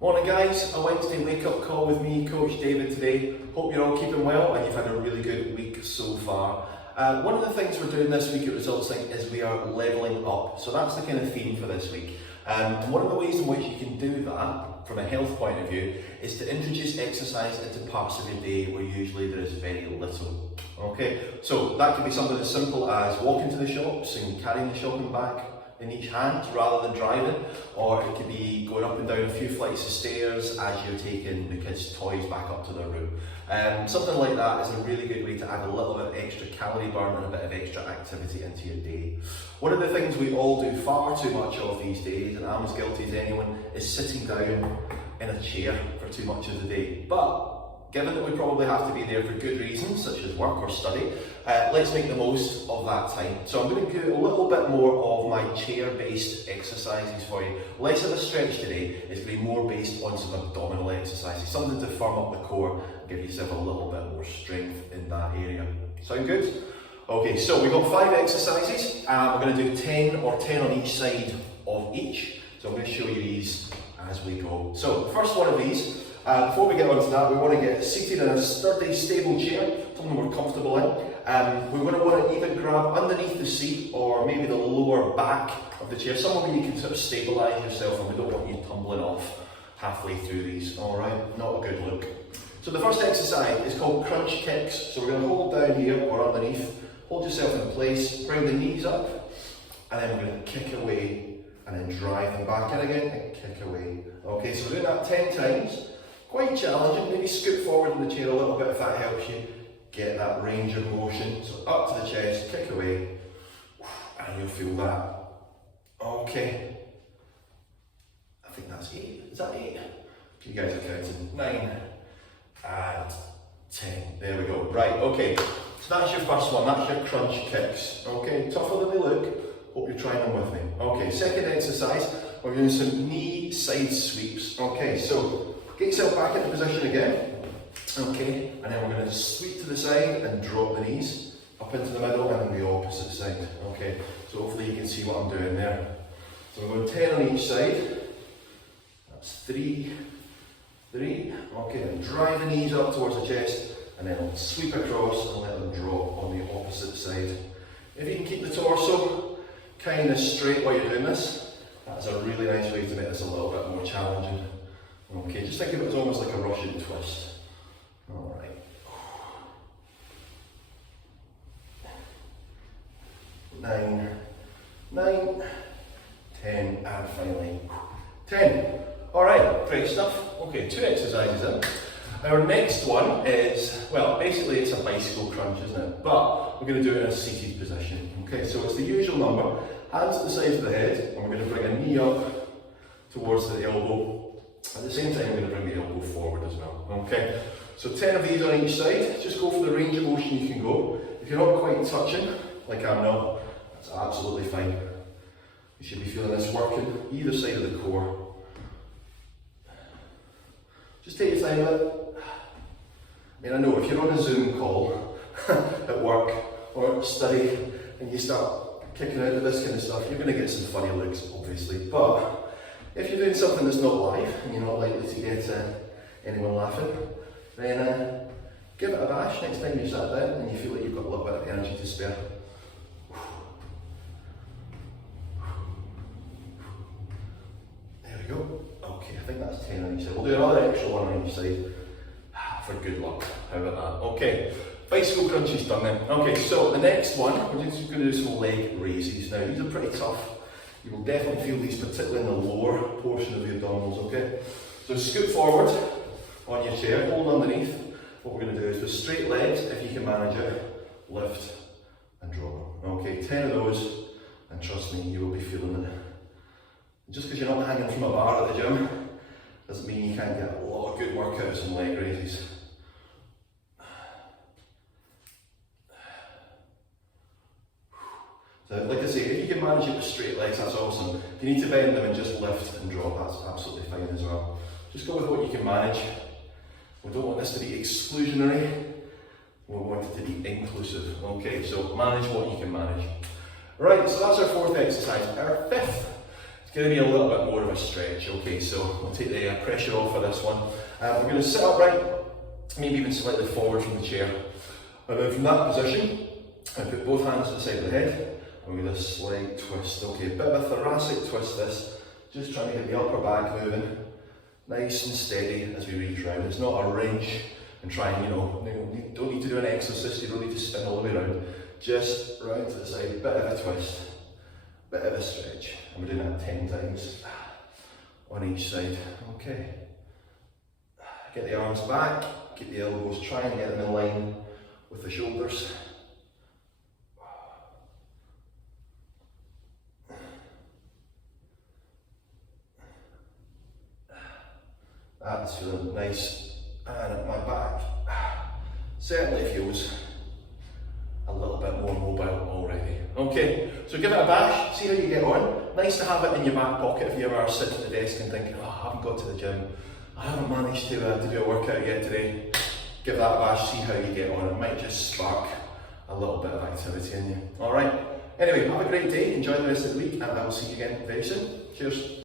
Morning guys, a Wednesday wake-up call with me, Coach David today. Hope you're all keeping well and you've had a really good week so far. One of the things we're doing this week at Results Link is we are levelling up. So that's the kind of theme for this week. And one of the ways in which you can do that, from a health point of view, is to introduce exercise into parts of your day where usually there is very little. Okay, so that could be something as simple as walking to the shops and carrying the shopping bag in each hand rather than driving, or it could be going up and down a few flights of stairs as you're taking the kids' toys back up to their room. Something like that is a really good way to add a little bit of extra calorie burn and a bit of extra activity into your day. One of the things we all do far too much of these days, and I'm as guilty as anyone, is sitting down in a chair for too much of the day. But given that we probably have to be there for good reasons, such as work or study, let's make the most of that time. So I'm going to do a little bit more of my chair-based exercises for you. Less of a stretch today, it's going to be more based on some abdominal exercises, something to firm up the core, give yourself a little bit more strength in that area. Sound good? Okay, so we've got 5 exercises. We're going to do 10 on each side of each. So I'm going to show you these as we go. So the first one of these, before we get on to that, we want to get seated in a sturdy, stable chair, something we're comfortable in. We're going to want to either grab underneath the seat or maybe the lower back of the chair, somewhere where you can sort of stabilise yourself, and we don't want you tumbling off halfway through these, alright? Not a good look. So the first exercise is called crunch kicks. So we're going to hold down here or underneath, hold yourself in place, bring the knees up, and then we're going to kick away and then drive them back in again and kick away. Okay, so we're doing that 10 times. Quite challenging, maybe scoot forward in the chair a little bit if that helps you. Get that range of motion. So up to the chest, kick away, and you'll feel that. Okay. I think that's 8. Is that 8? You guys are counting. 9 and 10. There we go. Right, okay. So that's your first one. That's your crunch kicks. Okay, tougher than they look. Hope you're trying them with me. Okay, second exercise. We're doing some knee side sweeps. Okay, so get yourself back into position again. Okay, and then we're going to sweep to the side and drop the knees up into the middle and then the opposite side. Okay, so hopefully you can see what I'm doing there. So we're going 10 on each side. That's 3. Okay, then drive the knees up towards the chest and then sweep across and let them drop on the opposite side. If you can keep the torso kind of straight while you're doing this, that's a really nice way to make this a little bit more challenging. Okay, just think of it as almost like a Russian twist. Alright. 9, 10, and finally 10. Alright, great stuff. Okay, 2 exercises in. Our next one is, well, basically it's a bicycle crunch, isn't it? But we're going to do it in a seated position. Okay, so it's the usual number, hands at the sides of the head, and we're going to bring a knee up towards the elbow. At the same time, we're going to bring the elbow forward as well. Okay, so 10 of these on each side. Just go for the range of motion you can go. If you're not quite touching, like I'm not, that's absolutely fine. You should be feeling this working either side of the core. Just take your time with it. I mean, I know if you're on a Zoom call at work or study and you start kicking out of this kind of stuff, you're going to get some funny looks, obviously. But if you're doing something that's not live and you're not likely to get anyone laughing, then give it a bash next time you're sat down and you feel like you've got a little bit of energy to spare. There we go. Okay, I think that's 10 on each side. We'll do another extra one on each side for good luck. How about that? Okay, bicycle crunches done then. Okay, so the next one, we're just going to do some leg raises. Now, these are pretty tough. You will definitely feel these, particularly in the lower portion of the abdominals, okay? So scoot forward on your chair, hold underneath. What we're going to do is with straight legs, if you can manage it, lift and drop them. Okay, 10 of those, and trust me, you will be feeling it. And just because you're not hanging from a bar at the gym, doesn't mean you can't get a lot of good workouts and leg raises. So like I say, if you can manage it with straight legs, that's awesome. If you need to bend them and just lift and drop, that's absolutely fine as well. Just go with what you can manage. We don't want this to be exclusionary, we want it to be inclusive. Okay, so manage what you can manage. Right, so that's our 4th exercise. Our 5th It's going to be a little bit more of a stretch. Okay, so we'll take the pressure off for this one. We're going to sit upright, maybe even slightly forward from the chair. And then from that position, I put both hands at the side of the head, and we get a slight twist. Okay, a bit of a thoracic twist this, just trying to get the upper back moving, nice and steady as we reach round. It's not a wrench and try and, you don't need to do an exorcist, you don't need to spin all the way around. Just round to the side, bit of a twist, bit of a stretch. And we're doing that 10 times on each side. Okay. Get the arms back, keep the elbows, try and get them in line with the shoulders. That's feeling nice. And at my back, certainly feels a little bit more mobile already. Okay, so give it a bash, see how you get on. Nice to have it in your back pocket if you ever sit at the desk and think, oh, I haven't got to the gym, I haven't managed to do a workout yet today. Give that a bash, see how you get on. It might just spark a little bit of activity in you. Alright, anyway, have a great day, enjoy the rest of the week, and I will see you again very soon. Cheers.